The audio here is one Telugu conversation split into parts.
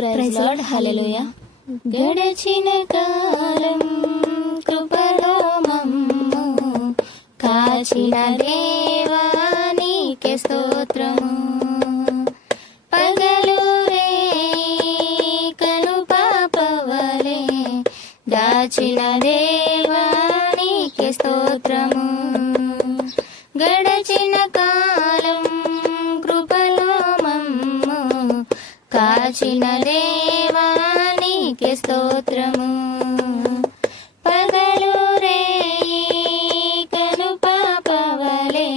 ప్రైజ్ లార్డ్, హల్లెలూయా. గడచిన కాలం కృపలో మమ్ము కాచిన దేవా నీకే స్తోత్రము. పగలు కను పాపవలే దాచిన దేవా నీకే స్తోత్రము. గడచిన కాలం కృపలో మమ్ము కాచిన దేవా నీకే స్తోత్రము. పగలు కను పాపవలే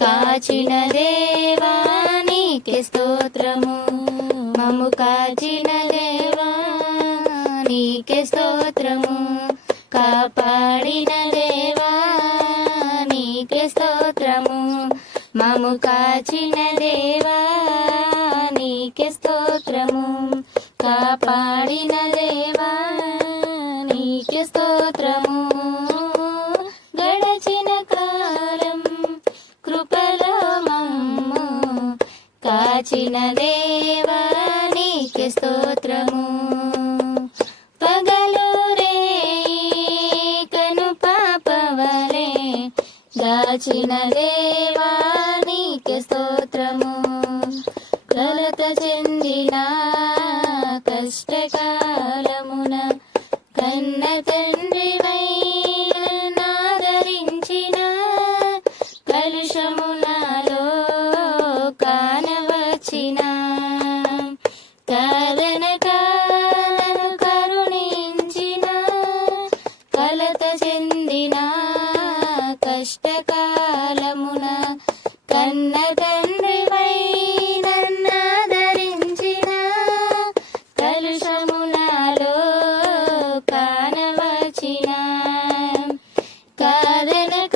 కాచిన దేవా నీకే స్తోత్రము. మమ్ము కాచిన దేవా నీకే స్తోత్రము. కాపాడిన దేవా నీకే స్తోత్రము. మమ్ము కాచిన దేవా నీకే స్తోత్రము. కాపాడిన దేవా నీకే స్తోత్రము. గడచిన కాలం కృపలో మమ్ము కాచిన దేవా నీకే స్తోత్రము. పగలు కను పాపవలే దాచిన దేవా నీకే స్తోత్రము. కలత చెందిన కష్టకాలమున కన్న తండ్రివై నాదరించిన కలుషమునాలో కానవచ్చిన కాదనకాలను కరుణించిన కలత చెందిన కష్టకాలమున కన్న తండ్రివై నన్నాదరించిన కలుషమునాలో కానవచిన కాదనకాలను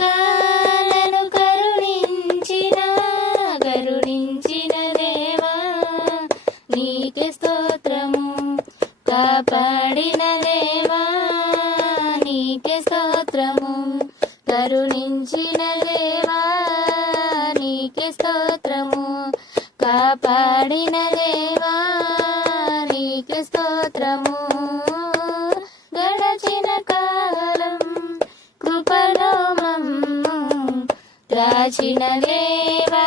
కరుణించిన దేవా నీకే స్తోత్రము. కాపాడిన దేవా నీకే స్తోత్రము. కరుణించిన దేవా నీకే స్తోత్రము. కాపాడిన దేవా నీకే స్తోత్రము. గడచిన కాలం కృపలో మమ్ము రాచిన దేవా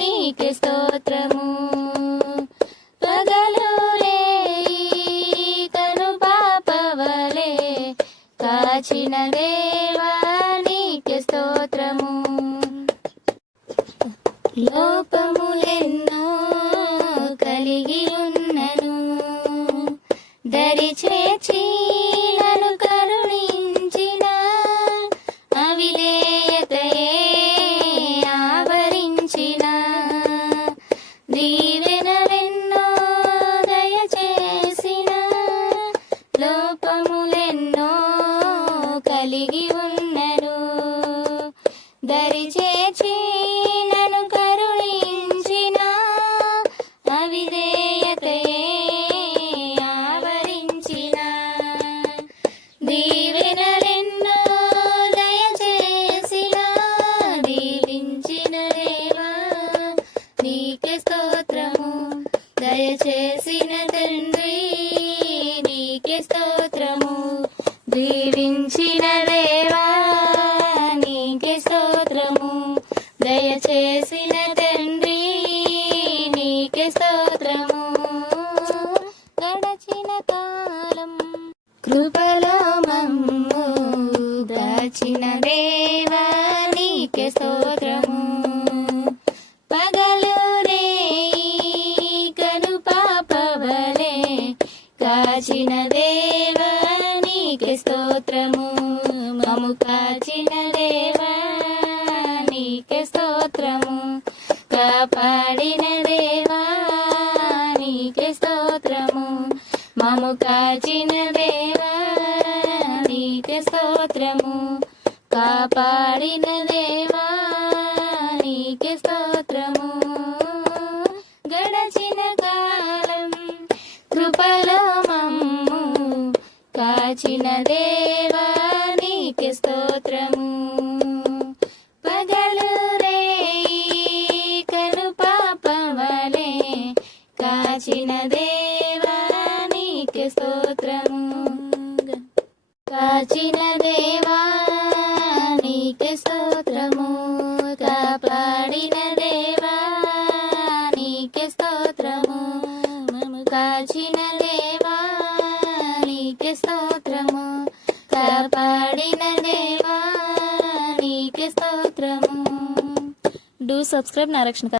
నీకే స్తోత్రము. పగలు కను పాపవలే కాచిన దేవా నీకే స్తోత్రము. లోపములెన్నో కలిగి ఉన్నను దరి చేర్చి నన్ను కరుణించిన అవిధేయతయే ఆవరించిన దీవెనలెన్నో దయచేసిన లోపములెన్నో కలిగి ఉన్నను దరి చేర్చి నన్ను కరుణించిన అవిధేయతయే ఆవరించిన దీవెనలెన్నో దయచేసిన దీవించిన దేవా నీకే స్తోత్రము. దయచేసిన తండ్రి నీకే స్తోత్రము. దీవించిన దేవా నీకే స్తోత్రము. దయచేసిన తండ్రి నీకే స్తోత్రము. గడచిన కాలం కృపలో మమ్ము దాచిన దేవా నీకే స్తోత్రము. పగలు కను పాపవలే కాచిన దేవా నీకే స్తోత్రము. మమ్ము కాచిన దేవా నీకే స్తోత్రము. కాపాడిన దేవా నీకే స్తోత్రము. మమ్ము కాచిన దేవా నీకే స్తోత్రము. కాపాడిన దేవా నీకే స్తోత్రము. గడచిన కాలం కృపలో మమ్ము కాచిన దేవా నీకే స్తోత్రము. పగలు కను పాపవలే కాచిన దేవా దేవా నీకే స్తోత్రము కాచిన దేవా నీకే స్తోత్రము కాపాడిన దేవా నీకే స్తోత్రము కాచిన దేవా నీకే స్తోత్రము కాపాడిన దేవా నీకే స్తోత్రము. Do subscribe Narashna.